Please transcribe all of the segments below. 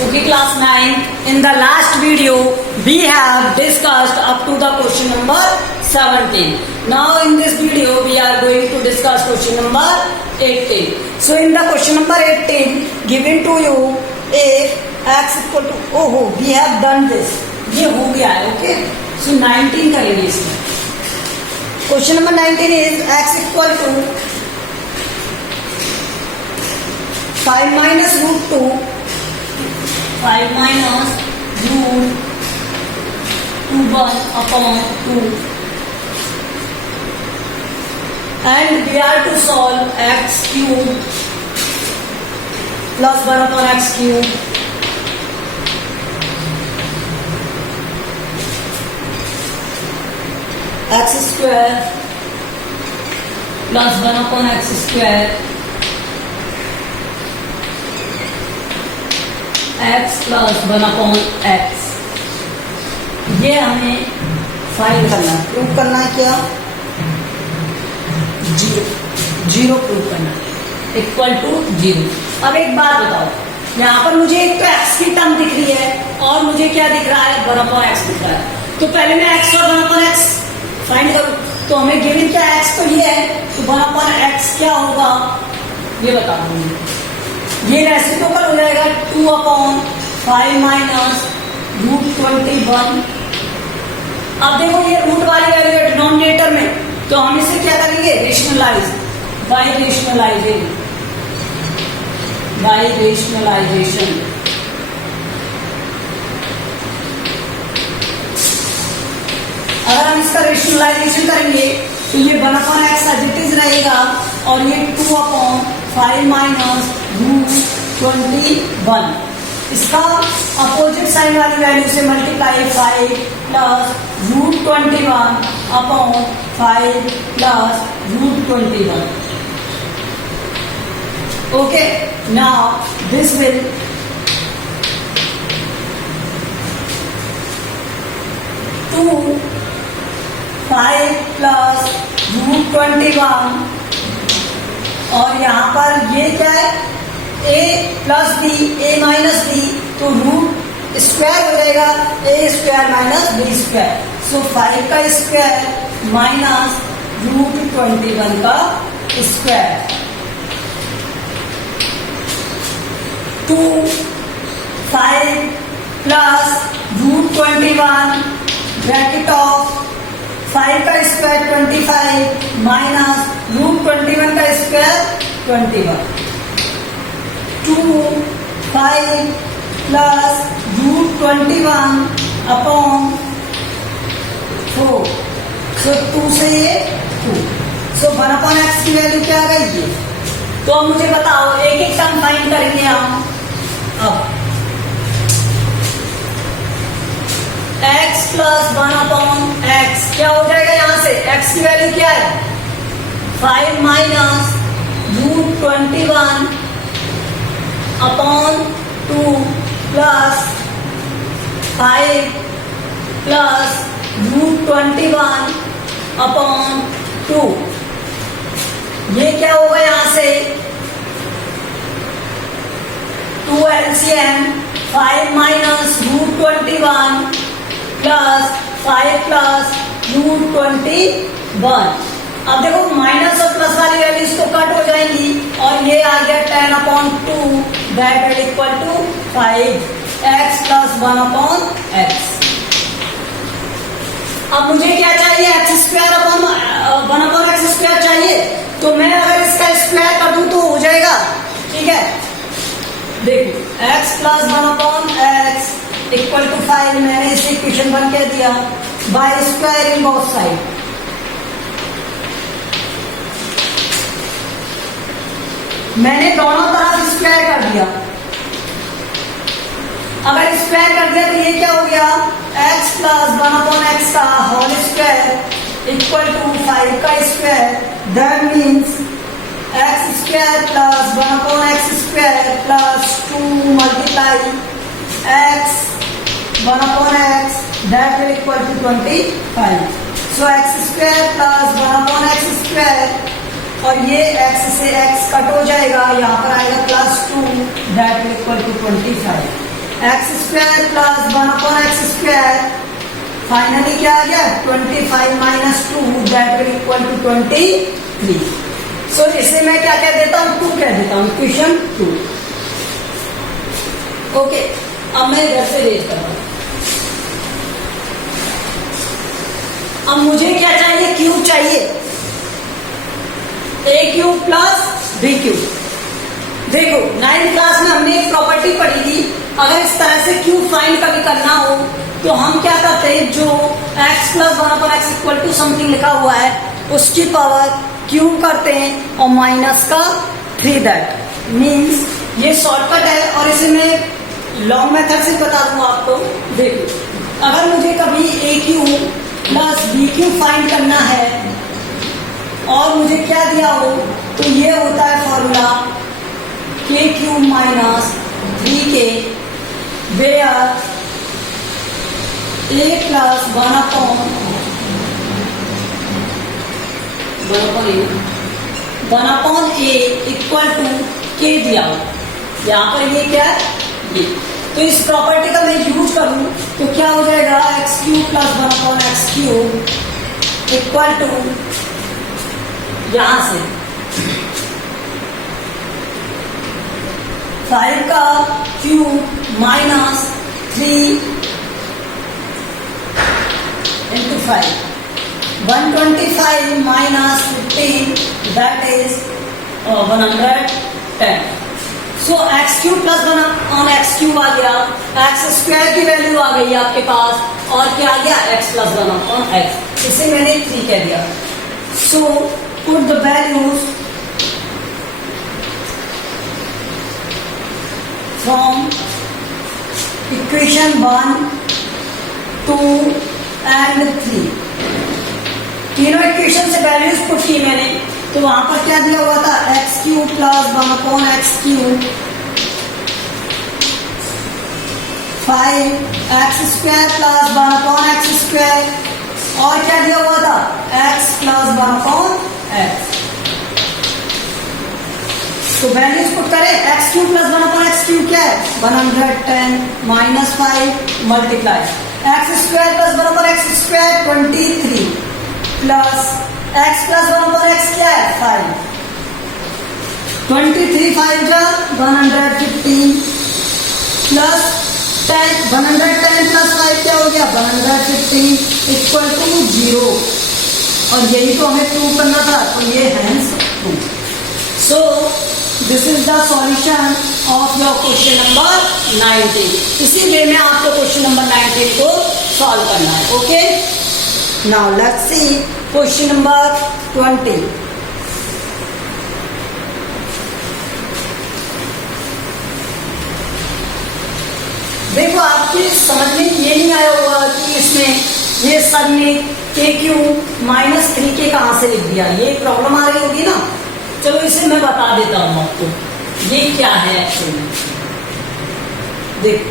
Okay, class 9. In the last video, we have discussed up to the question number 17. Now, in this video, we are going to discuss question number 18. So, in the question number 18, given to you, if x equal to, oh, we have done this. ये हो गया है, okay? So, 19 करेंगे इसमें. Question number 19 is x equal to 5 minus root 2. 5 minus root 1 upon 2, and we are to solve x cube plus 1 upon x cube x square plus 1 upon x square x plus 1 upon x. ये हमें find करना है, prove करना है क्या? Zero prove करना है, equal to 0. अब एक बात बताओ, यहाँ पर मुझे एक तो x की टर्म दिख रही है और मुझे क्या दिख रहा है? 1 upon x दिख रहा है. तो पहले मैं x और 1 upon x फाइंड करूँ. तो हमें गिवन क्या x तो ये है, तो 1 upon x क्या होगा ये बता दूंगी. ये रेसिप्रोकल हो जाएगा 2 upon 5 minus root 21. अब देखो ये रूट वाली वैल्यू है डिनोमिनेटर में, तो हम इसे क्या करेंगे? Rationalise by rationalisation. अगर हम इसका रेशनलाइजेशन करेंगे तो ये 1 upon x as it is रहेगा और ये 2 upon 5 minus root 21. इसका अपोजिट साइन वाली वैल्यू से multiply 5 plus root 21 upon 5 plus root 21. Okay, now this will to 5 plus root 21 और यहाँ पर ये क्या है? a plus B, a minus B, तो रूट स्क्वायर हो जाएगा a square minus B square. So 5 का स्क्वायर माइनस रूट 21 का square. 2 5 plus root 21 bracket of 5 का स्क्वायर 25 माइनस रूट 21 का square 21. 2 5 plus root 21 upon 4. So 2 से ये 2. सो 1 अपॉन एक्स की वैल्यू क्या आ गई ये? तो अब मुझे बताओ, एक एक टर्म फाइंड करेंगे हम. अब x प्लस 1 अपॉन x क्या हो जाएगा? यहाँ से x की वैल्यू क्या है? 5 minus root 21 upon 2 plus 5 plus root 21 upon 2. ये क्या होगा? यहाँ से 2 LCM 5 minus root 21 plus 5 plus root 21. अब देखो माइनस और प्लस वाली वैल्यूज तो कट हो जाएंगी और ये आ गया 10 upon 2 that will equal to 5x plus 1 upon x. अब मुझे क्या चाहिए? x square upon 1 upon x square चाहिए. तो मैं अगर इसका स्क्वायर कर दूं तो हो जाएगा. ठीक है, देखो x plus 1 upon x equal to 5. मैंने इसे इक्वेशन 1 कह दिया. By square in both side. मैंने दोनों तरफ स्क्वायर कर दिया. अगर स्क्वायर कर दिया तो ये क्या हो गया? x प्लस 1 अपॉन एक्स का होल स्क्वायर इक्वल टू 5 का square. That means x square plus 1 upon x square plus 2 multiply x 1 upon x that will equal to 25. So x square plus 1 upon x square और ये x से x cut हो जाएगा. यहाँ पर आएगा +2 that will equal to 25. X square plus 1 upon x square, finally क्या आ गया 25 minus 2 that will equal to 23। So इसे मैं क्या कह देता हूँ 2 कह देता हूँ, इक्वेशन 2। ओके, अब मैं इधर से रेज कर रहा हूं। अब मुझे क्या चाहिए, क्यूब चाहिए, ए क्यूब प्लस बी क्यूब। देखो 9th क्लास में हमने एक प्रॉपर्टी पढ़ी थी, अगर इस तरह से क्यूब फाइंड कभी करना हो तो हम क्या करते हैं, जो x plus 1 upon x equal to something लिखा हुआ है उसकी पावर क्यूब करते हैं और माइनस का 3, दैट मीन्स ये शॉर्टकट है। और इसे मैं लॉन्ग मेथड से बता दूं आपको। देखो अगर मुझे कभी A cube plus B cube find करना है और मुझे क्या दिया हो, तो ये होता है formula k cube minus 3k where a plus 1 upon a equal to k दिया हो। यहाँ पर ये क्या है, ये। तो इस प्रॉपर्टी का मैं यूज करूं तो क्या हो जाएगा, X cube plus 1 upon X cube equal to, यहां से 5 का cube minus 3 into 5, 125 minus 15 that is 110। So X cube plus 1 on X cube आ गया, एक्स स्क्वायर की वैल्यू आ गई आपके पास और क्या आ गया एक्स प्लस 1 ऑन एक्स, इसे मैंने 3 कह दिया। So put the values from equation 1, 2 and 3, तीनों इक्वेशन से वैल्यूज पुट की मैंने। तो वहां पर क्या दिया हुआ था, x cube plus 1 upon X cube 5 x square plus 1 upon x square, और क्या दिया हुआ था एक्स प्लस 1 अपॉन एक्स। तो वैल्यूज पुट करें, x cube plus 1 upon X cube क्या है 110 minus 5 multiply x square plus 1 upon x square 23 plus x plus 1 upon x क्या है 5, 23 5 जा 115 प्लस 10, 110 प्लस 5 क्या हो गया 115 इक्वल टू 0। और यही तो हमें प्रूव करना था, तो ये hence proved. So this is the solution of your question number 19। इसी वे में आपको क्वेश्चन नंबर 19 को सॉल्व करना है। Okay, now let's see question number 20। देखो आपकी समझ में ये नहीं आया होगा कि इसमें ये सर ने के क्यूब माइनस 3k कहां से लिख दिया, ये प्रॉब्लम आ रही होगी ना। चलो इसे मैं बता देता हूं आपको, ये क्या है एक्चुअली। देखो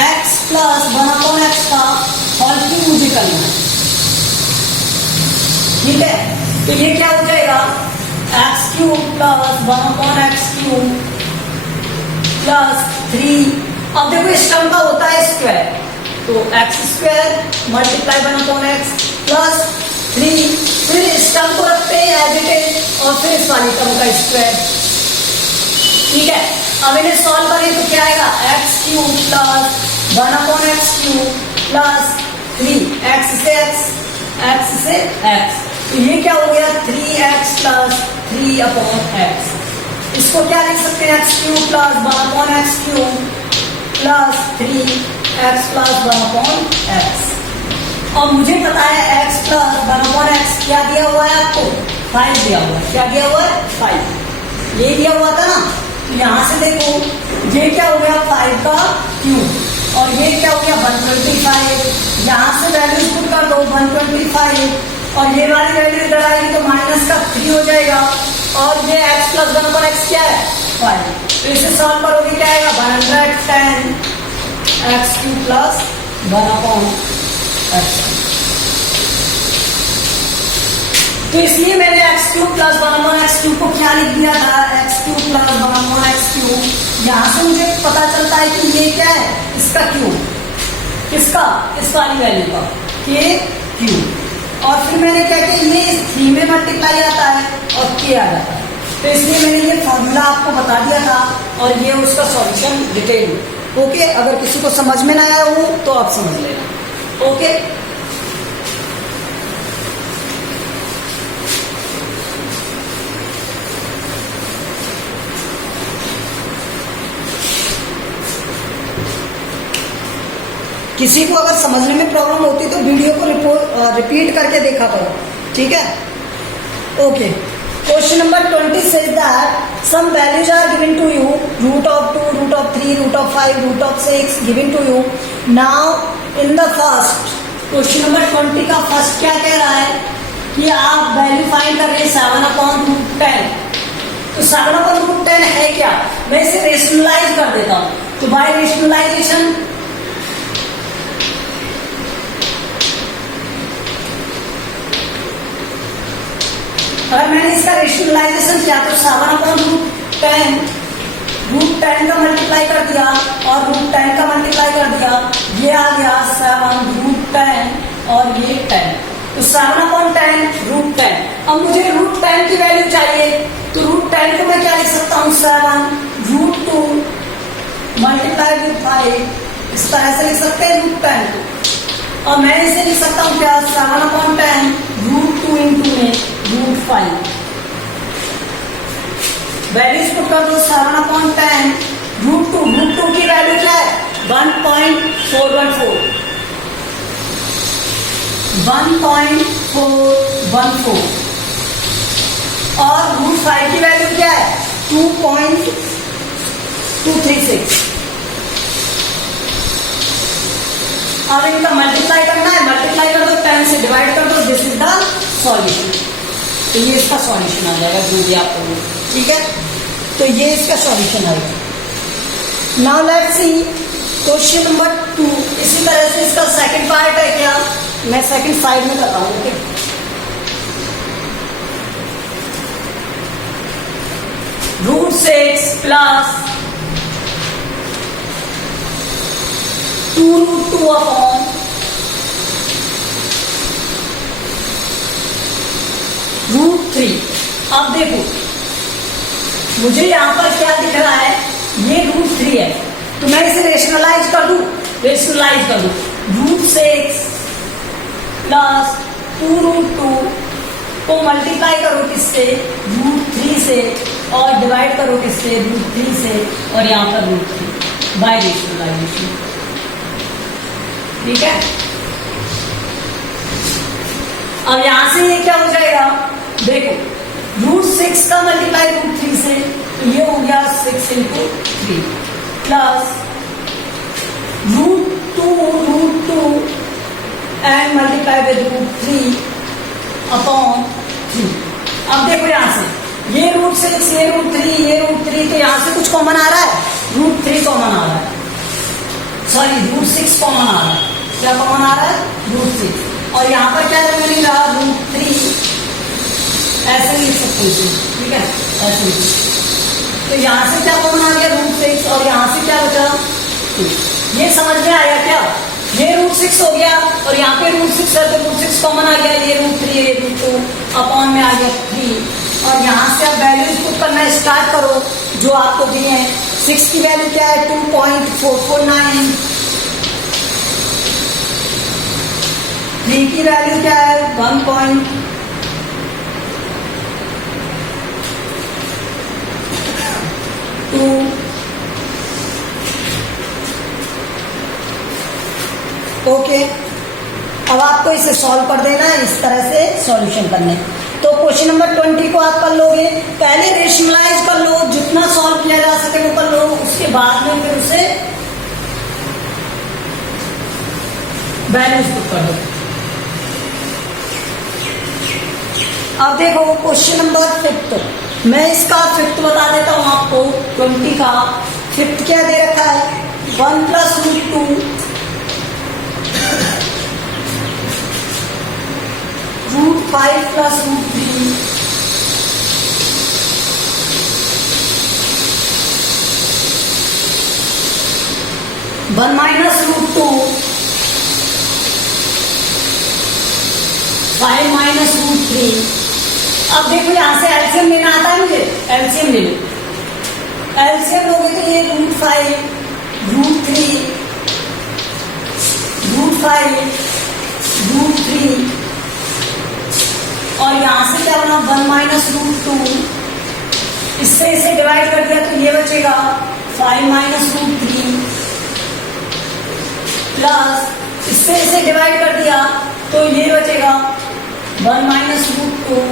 x प्लस 1 अपॉन एक्स का होल क्यूब मुझे करना है, ठीक है। तो ये क्या हो जाएगा X cube plus 1 upon X cube plus 3। अब देखो इस टर्म का होता है स्क्वायर, तो x square multiply 1 upon x plus 3, फिर इस टर्म को रखते हैं एज इट इज और फिर इस वाली टर्म का स्क्वायर, ठीक है। अब इन्हें सॉल्व करें तो क्या आएगा x cube plus 1 upon X cube plus 3, x से एक्स से एक्स, तो ये क्या हो गया 3x प्लस 3 अपॉन एक्स। इसको क्या लिख सकते हैं x cube plus 1 upon X cube plus 3x plus 1 upon x. और मुझे पता है x प्लस 1 अपॉन एक्स क्या दिया हुआ है आपको 5 दिया हुआ है, क्या दिया हुआ है 5, ये दिया हुआ था ना। तो यहाँ से देखो ये क्या हो गया 5 का क्यूब और ये क्या हो गया 125, यहाँ से वैल्यूज पुट कर दो 125 और ये वाली वैल्यू इधर आएगी तो माइनस का 3 हो जाएगा और ये x प्लस 1 अपॉन एक्स क्या है 5। तो इसे सॉल्व करोगे क्या आएगा 110 x cube plus 1 upon x. तो इसलिए मैंने x cube plus 1 upon X cube को क्या लिख दिया था x cube plus 1 upon X cube यहाँ से मुझे पता चलता है कि ये क्या है, इसका क्यूब, किसका, इस वाली वैल्यू का के क्यूब। और फिर मैंने क्या किया, ये 3 में मल्टीप्लाई आता है और के आ जाता है, तो इसलिए मैंने ये फॉर्मूला आपको बता दिया था और ये उसका सॉल्यूशन डिटेल। ओके, अगर किसी को समझ में ना आया हो तो आप समझ लेना। ओके, किसी को अगर समझने में प्रॉब्लम होती तो वीडियो को रिपीट करके देखा करो, ठीक है। Okay, question number 20 says that some values are given to you, root of 2, root of 3, root of 5, root of 6 given to you. Now in the first question number 20 का first क्या कह रहा है कि आप वैल्यू फाइंड कर रहे हैं 7/√10। तो 7/√10 है क्या, मैं इसे रेशनलाइज कर देता हूं। तो बाय रेशनलाइजेशन अगर मैंने इसका रेशनलाइजेशन किया तो 7/√10 √10 का मल्टीप्लाई कर दिया और √10 का मल्टीप्लाई कर दिया, ये आ गया 7/√10 और ये 10, तो 7/10 √10। अब मुझे √10 की वैल्यू चाहिए, तो √10 को मैं क्या लिख सकता हूँ, 7 √2 मल्टीप्लाई विद 5, इस तरह से लिख सकते हैं √10 को। और मैं इसे लिख सकता हूँ क्या, 7/10 √2 इंटू में √5, वैल्यूज पुट कर दो। 7/10 √2 की वैल्यू क्या है, 1.414, 1.414 और √5 की वैल्यू क्या है, 2.236। अब इनका मल्टीप्लाई करना है, मल्टीप्लाई कर दो, 10 से डिवाइड कर दो, दिस इज द सॉल्यूशन। तो ये इसका सॉल्यूशन आ जाएगा जो भी आपको, ठीक है। तो ये इसका सॉल्यूशन आएगा। Now let's see question number 2। इसी तरह से इसका सेकंड पार्ट है क्या, मैं सेकंड साइड में कर रहा हूँ। Okay, √6 plus 2√2 upon √3। अब देखो मुझे यहाँ पर क्या दिख रहा है, ये √3 है, तो मैं इसे रेशनलाइज कर दूं, √6 प्लस 2√2 को मल्टीप्लाई करो किससे, √3 से, और डिवाइड करो किससे, √3 से, और यहाँ पर √3 बाय रेशनलाइजेशन, ठीक है। अब यहां से ये क्या हो जाएगा, देखो √6 का मल्टीप्लाई √3 से, तो ये हो गया 6 into 3 plus √2 and multiply with √3 upon 3। अब देखो यहां से ये √6, ये √3, तो यहां से कुछ कॉमन आ रहा है, √3 कॉमन आ रहा है, सॉरी √6 कॉमन आ रहा है। क्या कॉमन आ रहा है, √6, और यहाँ पर क्या रिमेनिंग रहा, √3। ऐसे लिख सकते हैं, ठीक है, ऐसे लिख। तो यहाँ से क्या कॉमन आ गया, √6, और यहाँ से क्या बचा, 2। ये समझ में आया क्या, ये √6 हो गया और यहाँ पे √6 है, तो √6 कॉमन आ गया, ये √3, ये √2 अपॉन में आ गया 3। और यहाँ से आप वैल्यूज पुट करना स्टार्ट करो जो आपको दिए हैं। 6 की वैल्यू क्या है, 2.449, 3 की वैल्यू क्या है, 1.2, ओके। अब आपको इसे सॉल्व कर देना है, इस तरह से सॉल्यूशन करने। तो क्वेश्चन नंबर 20 को आप कर लोगे, पहले रेशनलाइज कर लो, जितना सॉल्व किया जा सके वो कर लो, उसके बाद में फिर उसे वैल्यूज पुट कर दो। अब देखो क्वेश्चन नंबर 5, मैं इसका 5th बता देता हूं आपको। 20 का 5th क्या दे रखा है, 1 plus √2 √5 plus √3 √5 1 minus root 2, 5 minus root 3। अब देखो यहां से एलसीएम लेना आता है मुझे, एलसीएम ले लो। एलसीएम लोगे तो ये रूट 5, रूट 3, रूट 5, रूट 3 और यहां से क्या बना 1 माइनस रूट 2। इससे इसे डिवाइड कर दिया तो ये बचेगा 5 माइनस रूट 3 प्लस इससे इसे डिवाइड कर दिया तो ये बचेगा 1 minus root 2,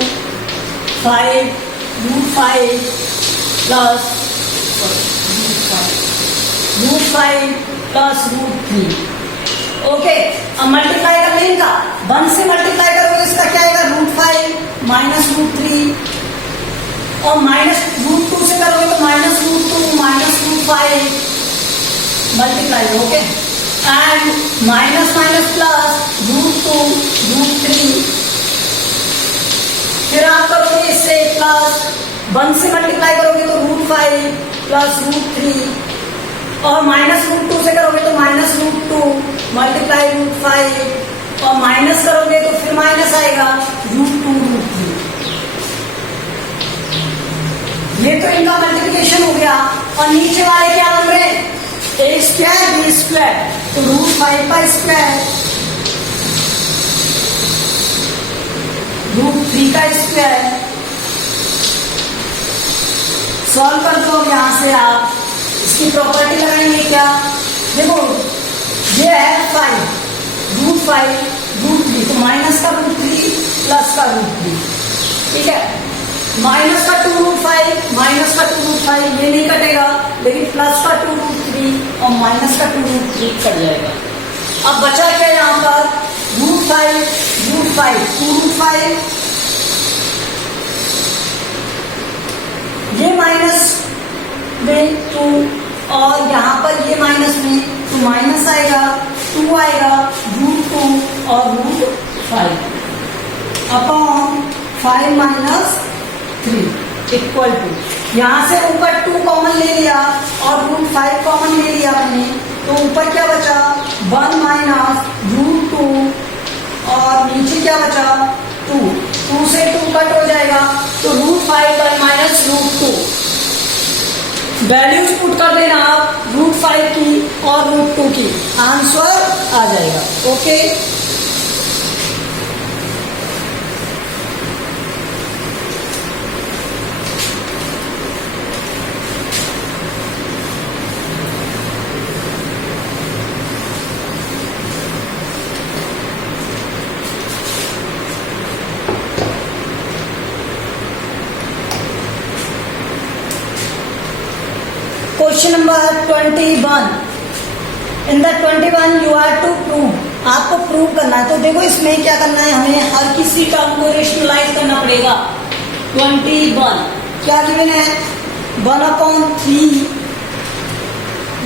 5 root 5 plus root 5 plus root 3। Okay, अब मल्टीप्लाई कर लेंगे इनका, 1 से मल्टीप्लाई करोगे इसका क्या आएगा रूट 5 माइनस रूट 3 और माइनस रूट 2 से करोगे तो minus root 2 minus root 5 multiply. Okay, and minus minus plus root 2 root 3, फिर आप करोगे इससे प्लस 1 से मल्टीप्लाई करोगे तो रूट 5 प्लस रूट 3 और माइनस रूट 2 से करोगे तो माइनस रूट 2 मल्टीप्लाई रूट 5 और माइनस करोगे तो फिर माइनस आएगा रूट 2 रूट 3। ये तो इनका मल्टीप्लिकेशन हो गया और नीचे वाले क्या बन रहे हैं ए स्क्वायर बी स्क्वायर, तो रूट 5 का स्क्वायर रूट 3 का स्क्वायर। सॉल्व कर दो। अब यहां से आप इसकी प्रॉपर्टी लगाएंगे क्या, देखो ये है 5 रूट 5 रूट 3, तो माइनस का रूट 3 प्लस का रूट 3, ठीक है। माइनस का 2 रूट 5 माइनस का 2 रूट 5 ये नहीं कटेगा, लेकिन प्लस का 2 रूट 3 और माइनस का 2 रूट 3 कट जाएगा। अब बचा क्या यहाँ पर रूट 5 2 रूट 5, ये माइनस में 2 और यहाँ पर ये माइनस में तो माइनस आएगा 2 आएगा रूट 2 और root 5 upon 5 minus 3 equal to, यहाँ से ऊपर 2 कॉमन ले लिया और रूट 5 कॉमन ले लिया मैंने, तो ऊपर क्या बचा 1 माइनस रूट 2 और नीचे क्या बचा 2, 2 से 2 कट हो जाएगा तो root 5 1 minus root 2। Values put कर देना आप रूट 5 की और रूट 2 की, आंसर आ जाएगा। Okay, question number 21। In the 21 you are to prove, आपको प्रूव करना है। तो देखो इसमें क्या करना है, हमें हर किसी टर्म को रेशनलाइज करना पड़ेगा। 21 क्या गिवन है 1/3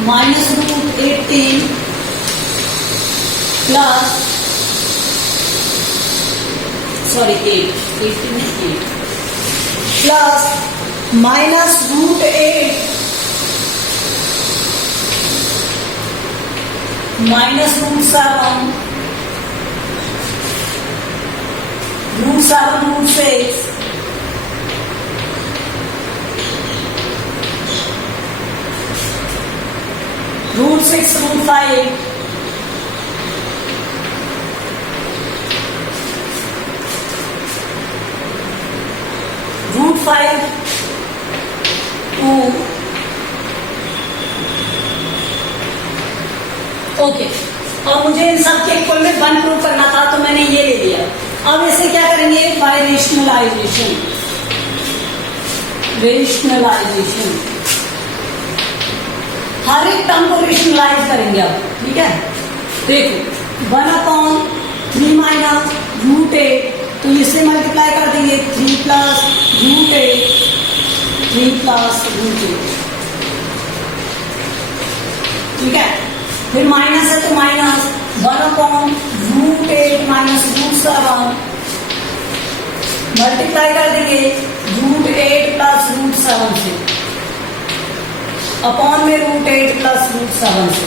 minus root 18 plus 8 plus minus root 8 minus root 7 root 6 root 6 root 5 root 5 2। Okay, और मुझे इन सब के इक्वल में 1 प्रूव करना था तो मैंने ये ले लिया। अब इसे क्या करेंगे बाय रेशनलाइजेशन, हर एक टर्म को रेशनलाइज करेंगे अब, ठीक है। देखो 1/3 माइनस रूट 8, तो इसे मल्टीप्लाई कर देंगे 3 प्लस रूट 8 3 प्लस रूट 8, ठीक है। फिर माइनस है तो माइनस 1/√8 माइनस √7 मल्टीप्लाई कर देंगे √8 प्लस √7 से, अपॉन में √8 प्लस √7 से,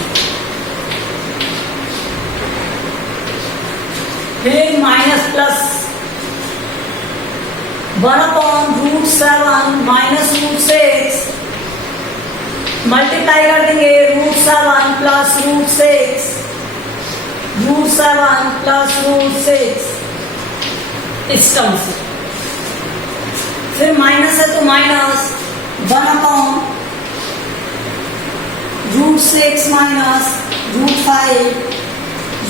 फिर माइनस प्लस 1/√7 माइनस √6 मल्टीप्लाई कर देंगे √7 प्लस √6 √7 प्लस √6 इस टर्म से। फिर माइनस है तो माइनस 1/√6 माइनस √5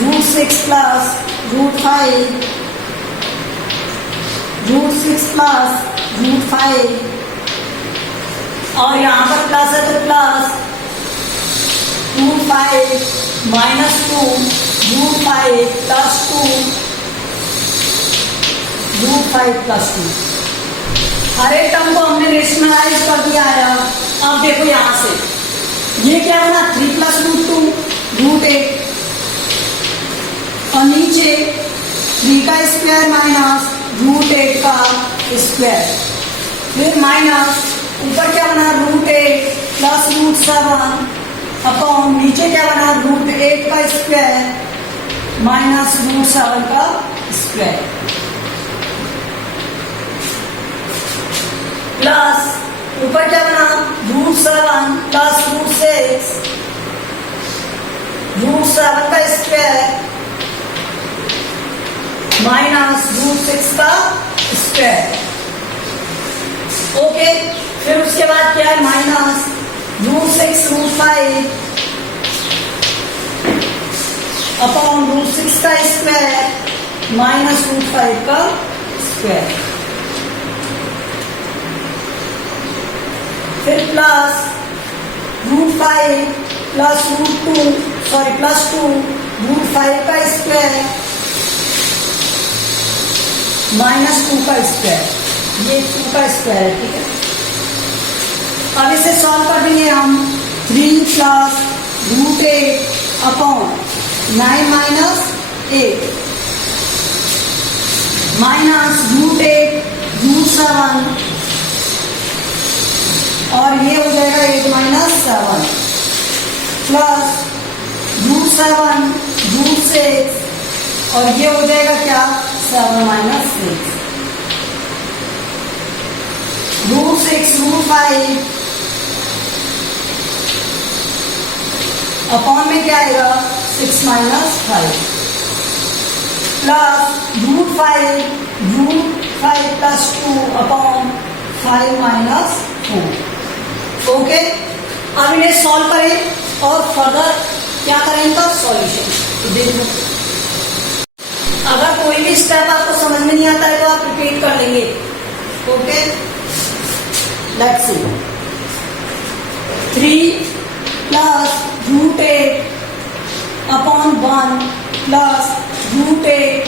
√6 प्लस √5 √6 प्लस √5 और यहाँ पर प्लस है तो प्लस 2/5 माइनस 2 √5 प्लस 2 √5 प्लस 2। हर एक टर्म को हमने रेशनलाइज कर दिया है। अब देखो यहां से ये क्या बना 3 प्लस √2 √8 और नीचे 3 का स्क्वायर माइनस √8 का स्क्वायर। फिर माइनस ऊपर क्या बना √8 प्लस √7 अपॉन नीचे क्या बना √8 का स्क्वायर माइनस √7 का स्क्वायर प्लस ऊपर क्या बना √7 प्लस √6 का स्क्वायर माइनस √6 का स्क्वायर। ओके, फिर उसके बाद क्या है माइनस √6 √5 अपॉन √6 का स्क्वायर माइनस √5 का स्क्वायर। फिर प्लस √5 प्लस √2 प्लस 2 √5 का स्क्वायर माइनस 2 का स्क्वायर। ये 2 का स्क्वायर है, ठीक है। अब इसे सॉल्व कर देंगे हम 3 प्लस √8 अपॉन 9 माइनस 8 माइनस √8 √7 और ये हो जाएगा 8 माइनस 7 प्लस √7 √6 और ये हो जाएगा क्या 7 माइनस 6 √6 √5 अपॉन में क्या आएगा 6 minus 5 plus √5 plus 2 upon 5 minus 4। Okay, अब इन्हें सॉल्व करें और फर्दर क्या करें इनका सॉल्यूशन। तो देखो अगर कोई भी स्टेप आपको समझ में नहीं आता है तो आप रिपीट कर लेंगे। Okay, let's see 3 plus √8 upon 1 plus √8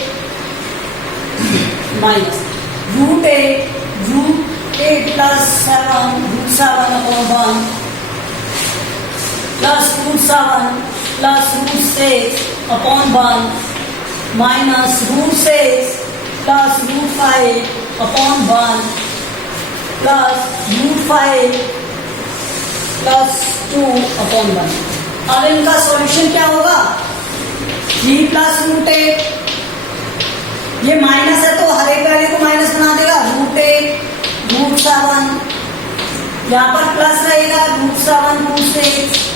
minus √8 plus 7 √7 upon 1 plus √7 plus √6 upon 1 minus √6 plus √5 upon 1 plus √5 plus 2 upon 1। अब इनका सॉल्यूशन क्या होगा 3 प्लस √8 ये माइनस है तो हर एक वैल्यू को माइनस बना देगा √8 √7 यहाँ पर प्लस रहेगा √7 √6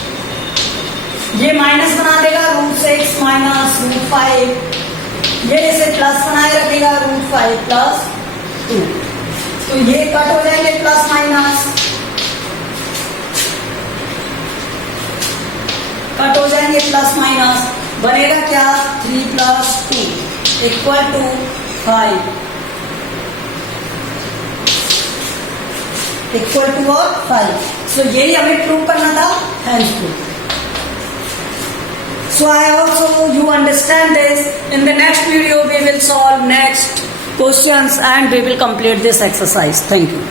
ये माइनस बना देगा √6 माइनस √5 ये इसे प्लस बनाए रखेगा √5 प्लस 2 तो ये कट हो जाएंगे प्लस माइनस कट हो जाएंगे प्लस माइनस बनेगा क्या 3 plus 2 equal to 5 equal to और 5। सो यही हमें प्रूव करना था hence proof. So I also you understand this. In the next video we will solve next questions and we will complete this exercise. Thank you.